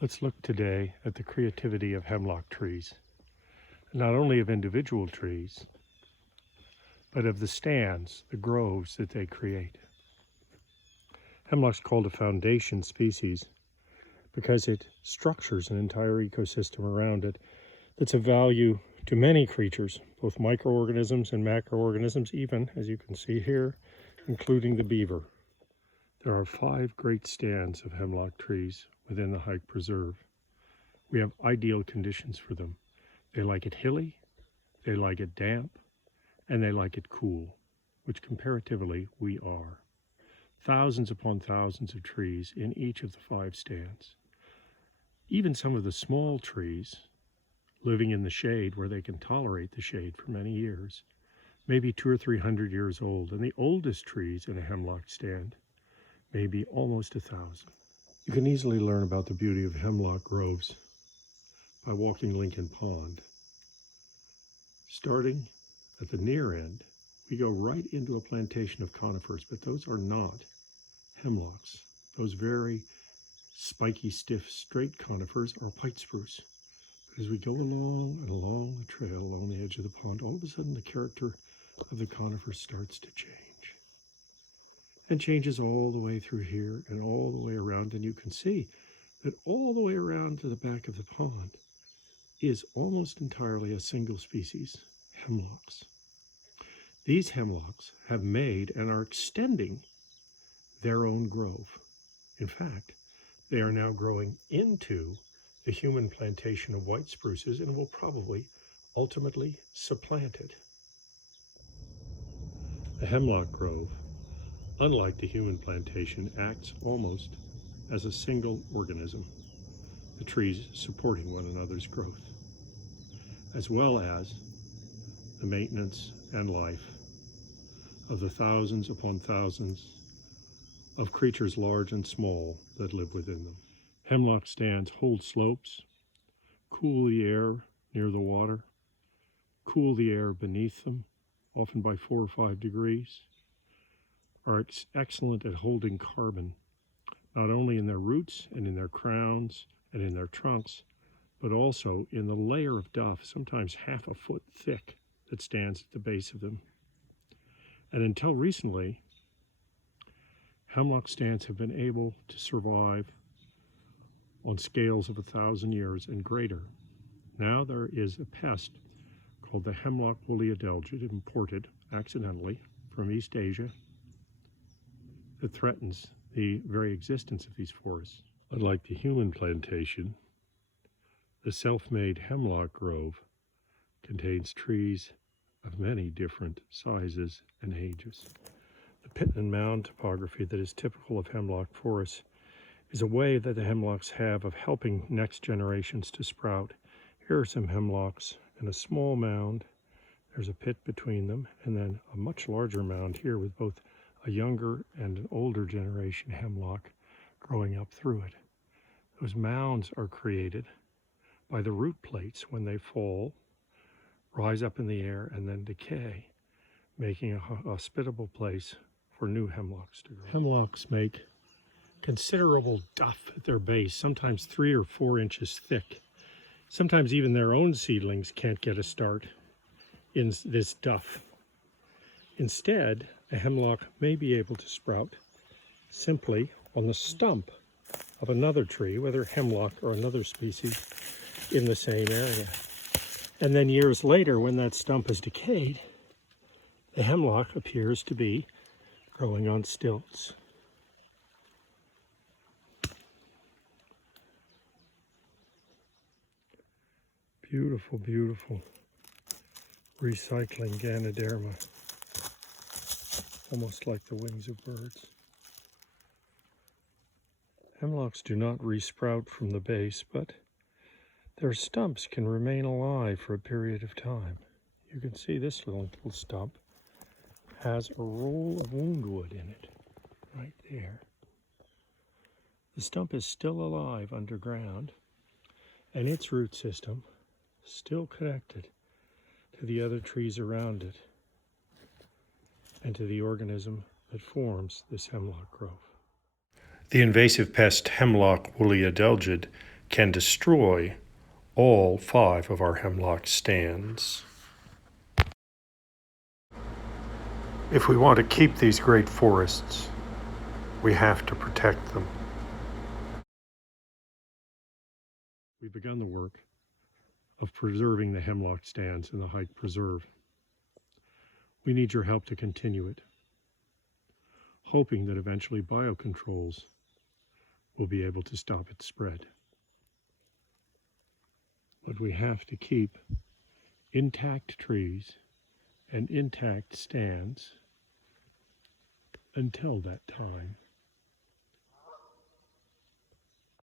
Let's look today at the creativity of hemlock trees, not only of individual trees, but of the stands, the groves that they create. Hemlock's called a foundation species because it structures an entire ecosystem around it that's of value to many creatures, both microorganisms and macroorganisms, even, as you can see here, including the beaver. There are 5 great stands of hemlock trees within the Hike Preserve. We have ideal conditions for them. They like it hilly, they like it damp, and they like it cool, which comparatively we are. Thousands upon thousands of trees in each of the 5 stands. Even some of the small trees, living in the shade where they can tolerate the shade for many years, maybe 200 or 300 years old, and the oldest trees in a hemlock stand may be almost 1,000. You can easily learn about the beauty of hemlock groves by walking Lincoln Pond. Starting at the near end, we go right into a plantation of conifers, but those are not hemlocks. Those very spiky, stiff, straight conifers are white spruce. But as we go along and along the trail, along the edge of the pond, all of a sudden the character of the conifer starts to change. And changes all the way through here and all the way around, and you can see that all the way around to the back of the pond is almost entirely a single species, hemlocks. These hemlocks have made and are extending their own grove. In fact, they are now growing into the human plantation of white spruces and will probably ultimately supplant it. The hemlock grove, unlike the human plantation, acts almost as a single organism, the trees supporting one another's growth, as well as the maintenance and life of the thousands upon thousands of creatures large and small that live within them. Hemlock stands hold slopes, cool the air near the water, cool the air beneath them, often by 4 or 5 degrees, are excellent at holding carbon, not only in their roots and in their crowns and in their trunks, but also in the layer of duff, sometimes half a foot thick, that stands at the base of them. And until recently, hemlock stands have been able to survive on scales of 1,000 years and greater. Now there is a pest called the hemlock woolly adelgid, imported accidentally from East Asia, that threatens the very existence of these forests. Unlike the human plantation, the self-made hemlock grove contains trees of many different sizes and ages. The pit and mound topography that is typical of hemlock forests is a way that the hemlocks have of helping next generations to sprout. Here are some hemlocks in a small mound. There's a pit between them, and then a much larger mound here with both a younger and an older generation hemlock growing up through it. Those mounds are created by the root plates when they fall, rise up in the air, and then decay, making a hospitable place for new hemlocks to grow. Hemlocks make considerable duff at their base, sometimes 3 or 4 inches thick. Sometimes even their own seedlings can't get a start in this duff. Instead, a hemlock may be able to sprout simply on the stump of another tree, whether hemlock or another species, in the same area. And then years later, when that stump has decayed, the hemlock appears to be growing on stilts. Beautiful, beautiful recycling Ganoderma, almost like the wings of birds. Hemlocks do not resprout from the base, but their stumps can remain alive for a period of time. You can see this little stump has a roll of woundwood in it, right there. The stump is still alive underground, and its root system still connected to the other trees around it and to the organism that forms this hemlock grove. The invasive pest hemlock woolly adelgid can destroy all 5 of our hemlock stands. If we want to keep these great forests, we have to protect them. We've begun the work of preserving the hemlock stands in the Hike Preserve. We need your help to continue it, hoping that eventually biocontrols will be able to stop its spread. But we have to keep intact trees and intact stands until that time.